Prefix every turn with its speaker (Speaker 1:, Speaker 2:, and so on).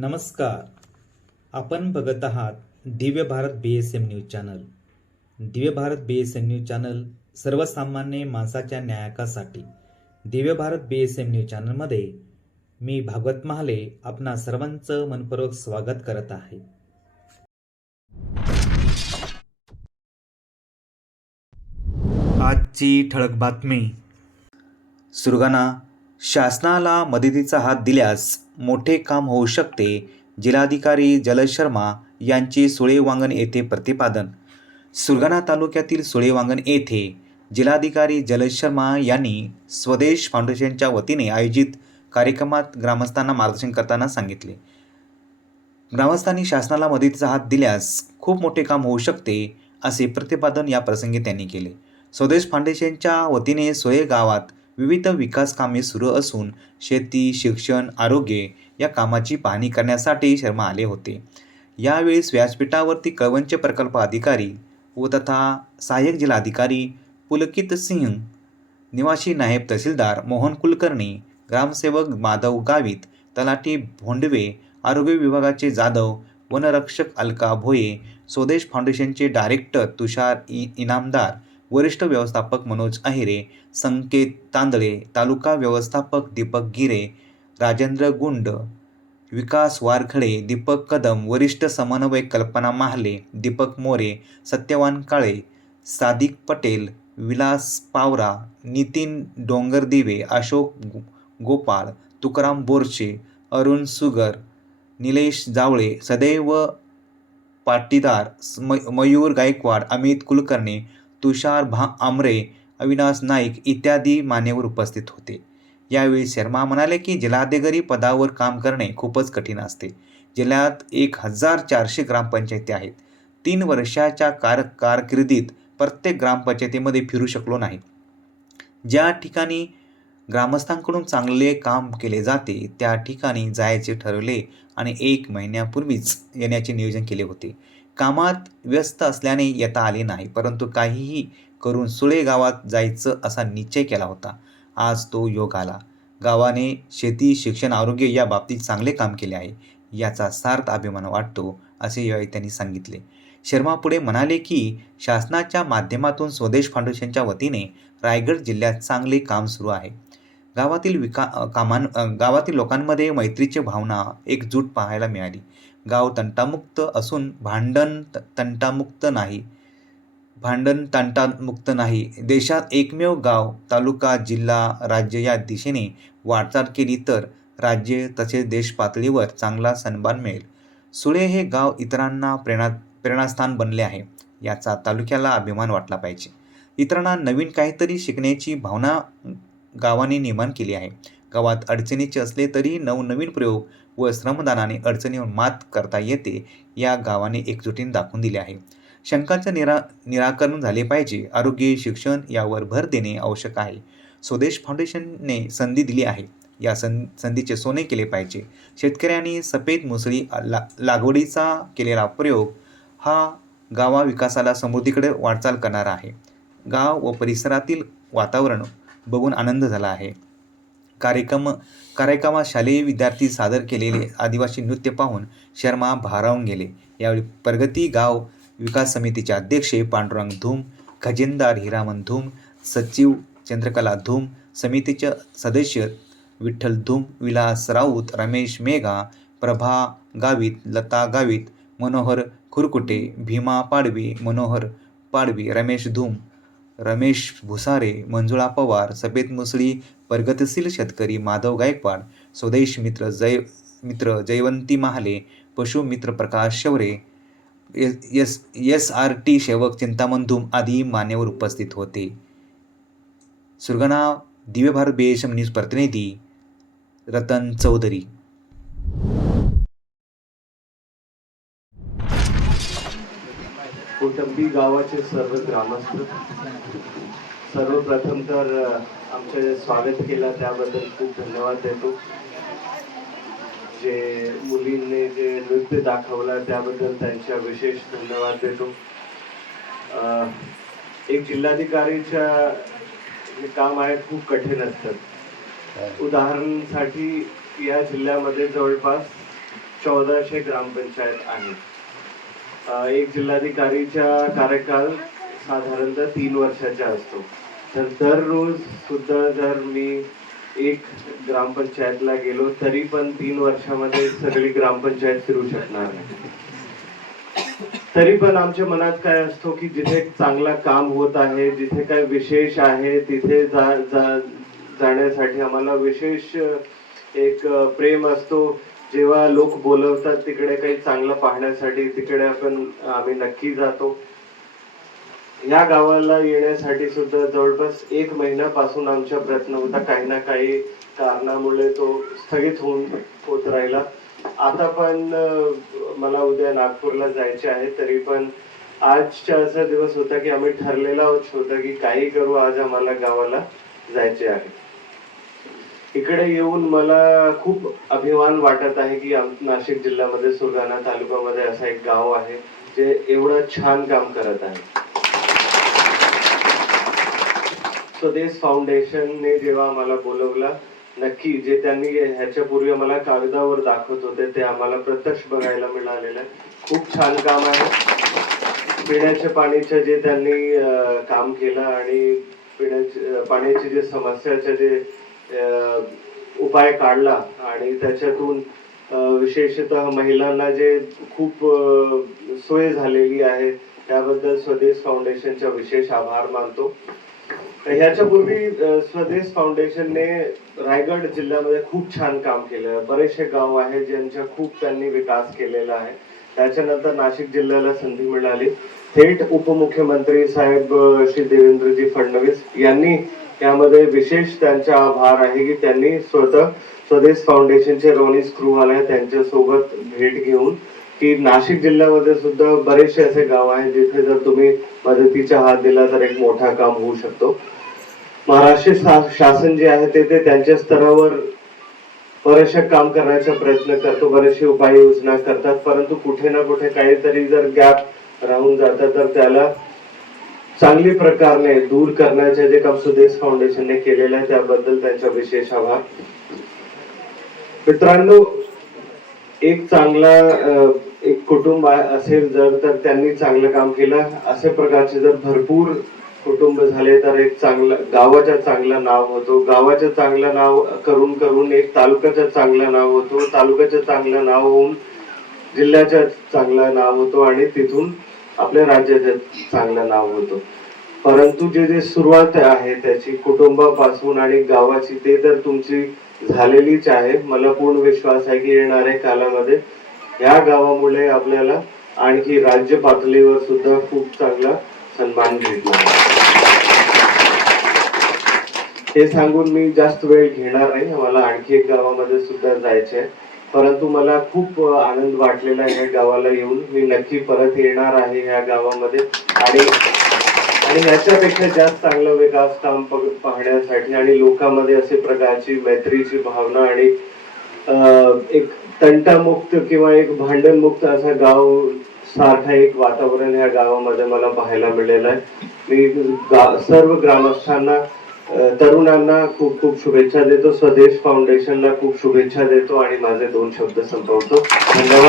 Speaker 1: नमस्कार. आपण बघत आहात Divya Bharat B S M news channel. Divya Bharat B S M news channel सर्वसामान्य माणसाच्या न्यायकासाठी Divya Bharat B S M news चॅनलमध्ये मी भागवत महाले आपणा सर्वांचं मनपूर्वक स्वागत करत आहे. आजची ठळक बातमी. सुरगाणा शासनाला मदतीचा हात दिल्यास मोठे काम होऊ शकते जिल्हाधिकारी जलशर्मा यांचे सुळेवांगण येथे प्रतिपादन. सुरगाणा तालुक्यातील सुळेवांगण येथे जिल्हाधिकारी जलशर्मा यांनी स्वदेश फाउंडेशनच्या वतीने आयोजित कार्यक्रमात ग्रामस्थांना मार्गदर्शन करताना सांगितले. ग्रामस्थांनी शासनाला मदतीचा हात दिल्यास खूप मोठे काम होऊ शकते असे प्रतिपादन या प्रसंगी त्यांनी केले. स्वदेश फाउंडेशनच्या वतीने सोये गावात विविध विकास कामे सुरू असून शेती शिक्षण आरोग्य या कामाची पाहणी करण्यासाठी शर्मा आले होते. यावेळेस व्यासपीठावरती कळवंचे प्रकल्प अधिकारी व तथा सहाय्यक जिल्हाधिकारी पुलकित सिंह निवासी नायब तहसीलदार मोहन कुलकर्णी ग्रामसेवक माधव गावित तलाठी भोंडवे आरोग्य विभागाचे जाधव वनरक्षक अलका भोये स्वदेश फाउंडेशनचे डायरेक्टर तुषार इ इनामदार वरिष्ठ व्यवस्थापक मनोज अहिरे संकेत तांदळे तालुका व्यवस्थापक दीपक गिरे राजेंद्र गुंड विकास वारखडे दीपक कदम वरिष्ठ समन्वय कल्पना महाले दीपक मोरे सत्यवान काळे सादिक पटेल विलास पावरा नितीन डोंगरदिवे अशोक गोपाळ तुकाराम बोरचे अरुण सुगर निलेश जावळे सदैव पाटीदार मयूर गायकवाड अमित कुलकर्णी तुषार भा आमरे अविनाश नाईक इत्यादी मान्यवर उपस्थित होते. यावेळी शर्मा म्हणाले की जिल्हाधिकारी पदावर काम करणे खूपच कठीण असते. जिल्ह्यात एक हजार चारशे ग्रामपंचायती आहेत. तीन वर्षाच्या कार कारकिर्दीत प्रत्येक ग्रामपंचायतीमध्ये फिरू शकलो नाही. ज्या ठिकाणी ग्रामस्थांकडून चांगले काम केले जाते त्या ठिकाणी जायचे ठरवले आणि एक महिन्यापूर्वीच येण्याचे नियोजन केले होते. कामात व्यस्त असल्याने येता आले नाही परंतु काहीही करून सुळे गावात जायचं असा निश्चय केला होता. आज तो योग आला. गावाने शेती शिक्षण आरोग्य या बाबतीत चांगले काम केले आहे याचा सार्थ अभिमान वाटतो असे यावेळी त्यांनी सांगितले. शर्मा पुढे म्हणाले की शासनाच्या माध्यमातून स्वदेश फाउंडेशनच्या वतीने रायगड जिल्ह्यात चांगले काम सुरू आहे. गावातील विका कामां गावातील लोकांमध्ये मैत्रीची भावना एकजूट पाहायला मिळाली. गाव तंटामुक्त असून भांडण त- तंटामुक्त नाही. भांडण तंटामुक्त नाही. देशात एकमेव गाव तालुका जिल्हा राज्य या दिशेने वाटचाल केली तर राज्य तसेच देश पातळीवर चांगला सन्मान मिळेल. सुळे हे गाव इतरांना प्रेरणा प्रेरणास्थान बनले आहे याचा तालुक्याला अभिमान वाटला पाहिजे. इतरांना नवीन काहीतरी शिकण्याची भावना गावाने निर्माण केली आहे. गावात अडचणीचे असले तरी नवनवीन प्रयोग व श्रमदानाने अडचणीवर मात करता येते या गावाने एकजुटीने दाखवून दिले आहे. शंकांचे निरा निराकरण झाले पाहिजे. आरोग्य शिक्षण यावर भर देणे आवश्यक आहे. स्वदेश फाउंडेशनने संधी दिली आहे. या सं संधीचे सोने केले पाहिजे. शेतकऱ्यांनी सफेद मुसळी ला लागवडीचा केलेला प्रयोग हा गावा विकासाला समृद्धीकडे वाटचाल करणारा आहे. गाव व परिसरातील वातावरण बघून आनंद झाला आहे. कार्यक्रम कार्यक्रमात शालेय विद्यार्थी सादर केलेले आदिवासी नृत्य पाहून शर्मा भारावून गेले. यावेळी प्रगती गाव विकास समितीचे अध्यक्ष पांडुरंग धूम खजिनदार हिरामन धूम सचिव चंद्रकला धूम समितीचे सदस्य विठ्ठल धूम विलास राऊत रमेश मेघा प्रभा गावित लता गावित मनोहर खुरकुटे भीमा पाडवी मनोहर पाडवी रमेश धूम रमेश भुसारे मंजुळा पवार सफेद मुसळी प्रगतशील शेतकरी माधव गायकवाड स्वदेश मित्र जय मित्र जयवंती महाले पशु मित्र Prakash Shavre S S S R T सेवक चिंतामण धूम आदी मान्यवर उपस्थित होते. सुरगणा दिव्य भारत बेशम न्यूज प्रतिनिधी रतन चौधरी.
Speaker 2: कोटंबी गावाचे सर्व ग्रामस्थ. सर्वप्रथम तर आमचे स्वागत केलं त्याबद्दल खूप धन्यवाद देतो. जे मुलींनी जे नृत्य दाखवलं त्याबद्दल त्यांच्या विशेष धन्यवाद देतो. एक जिल्हाधिकारीच्या जे काम आहे खूप कठीण असतं. उदाहरणासाठी या जिल्ह्यामध्ये जवळपास चौदाशे ग्रामपंचायत आहेत. एक जिल्हाधिकारीचा कार्यकाल साधारणतः तीन वर्षाचा असतो. तर दररोज सुद्धा जर मी एक ग्रामपंचायतला गेलो तरी पण तीन वर्षामध्ये सगळी ग्रामपंचायत फिरू शकणार नाही. तरी पण आमच्या मनात काय असतो की जिथे चांगला काम होत आहे जिथे काय विशेष आहे तिथे जा, जा, जाण्यासाठी आम्हाला विशेष एक प्रेम असतो. जेव्हा लोक बोलवतात तिकडे काही चांगलं पाहण्यासाठी तिकडे आपण आम्ही नक्की जातो. या गावाला येण्यासाठी सुद्धा जवळपास एक महिन्यापासून आमचा प्रयत्न होता काही ना काही कारणामुळे तो स्थगित होऊन होत राहिला. आता पण मला उद्या नागपूरला जायचे आहे तरी पण आजचा असा दिवस होता की आम्ही ठरलेला होता की काही करू आज आम्हाला गावाला जायचे आहे. इकडे येऊन मला खूप अभिमान वाटत आहे की नाशिक जिल्ह्यामध्ये सुरगाणा तालुक्यामध्ये असा एक गाव आहे जे एवढं छान काम करत आहे. स्वदेश फाउंडेशनने जेव्हा आम्हाला बोलवला नक्की जे त्यांनी ह्याच्या पूर्वी आम्हाला कागदावर दाखवत होते ते आम्हाला प्रत्यक्ष बघायला मिळालेलं आहे. खूप छान काम आहे. पिण्याच्या पाण्याचं जे त्यांनी काम केलं आणि पिण्याच्या पाण्याची जे समस्याचं जे उपाय काढला आणि त्याच्यातून विशेषत विशेषतः महिलांना जे खूप सोय झालेली आहे त्याबद्दल स्वदेश फाउंडेशनचा विशेष आभार मानतो. ह्याच्यापूर्वी स्वदेश फाउंडेशनने रायगड जिल्ह्यामध्ये खूप छान काम केलं. बरेचसे गाव आहेत ज्यांचा खूप त्यांनी विकास केलेला आहे. त्याच्यानंतर नाशिक जिल्ह्याला संधी मिळाली. थेट उपमुख्यमंत्री साहेब श्री देवेंद्रजी फडणवीस यांनी यामध्ये विशेष त्यांचा आभार आहे की त्यांनी स्वतः स्वदेश फाउंडेशनचे रोनी स्क्रूवाला त्यांच्यासोबत भेट घेऊन की नाशिक जिल्ह्यामध्ये सुद्धा बरेचसे असे गाव आहेत जिथे जर तुम्ही मदतीचा हात दिला तर एक मोठा काम होऊ शकतो. महाराष्ट्र शासन जे आहे ते ते त्यांच्या स्तरावर बरेचसे काम करण्याचा प्रयत्न करतो बरेचसे उपाययोजना करतात परंतु कुठे ना कुठे काहीतरी जर गॅप राहून जातं तर त्याला चांगली प्रकारे दूर करण्याचे जे काम सुदेश फाउंडेशनने केलेलं आहे त्याबद्दल त्यांचा विशेष आभार. मित्रांनो एक चांगला एक कुटुंब असेल जर तर त्यांनी चांगलं काम केलं. असे प्रकारचे जर भरपूर कुटुंब झाले तर एक चांगलं गावाचा चांगलं नाव होतो. गावाचं चांगलं नाव करून करून एक तालुक्याचं चांगलं नाव होतो. तालुक्याचं चांगलं नाव होऊन जिल्ह्याचं चांगलं नाव होतो आणि तिथून आपल्या राज्याचं चांगलं नाव होतं. परंतु जे जे सुरुवात आहे त्याची कुटुंबापासून आणि गावाची ते तर तुमची झालेलीच आहे. मला पूर्ण विश्वास आहे की येणाऱ्या कालामध्ये या गावामुळे आपल्याला आणखी राज्य पातळीवर सुद्धा खूप चांगला सन्मान भेटला हे सांगून मी जास्त वेळ घेणार नाही. मला आणखी एक गावामध्ये सुद्धा जायचंय. परंतु मला खूप आनंद वाटलेला आहे या गावाला येऊन. मी नक्की परत येणार आहे या गावामध्ये. आणि आणि ह्याच्यापेक्षा जास्त चांगलं विकास काम पाहण्यासाठी आणि लोकांमध्ये असे प्रकारची मैत्रीची भावना आणि एक तंटामुक्त किंवा एक भांडणमुक्त असा गाव सारखा एक वातावरण ह्या गावामध्ये मला पाहायला मिळेल आहे. मी सर्व ग्रामस्थांना तरुणांना खूप खूप शुभेच्छा देतो. स्वदेश फाउंडेशनला खूप शुभेच्छा देतो आणि माझे दोन शब्द संपवतो. धन्यवाद.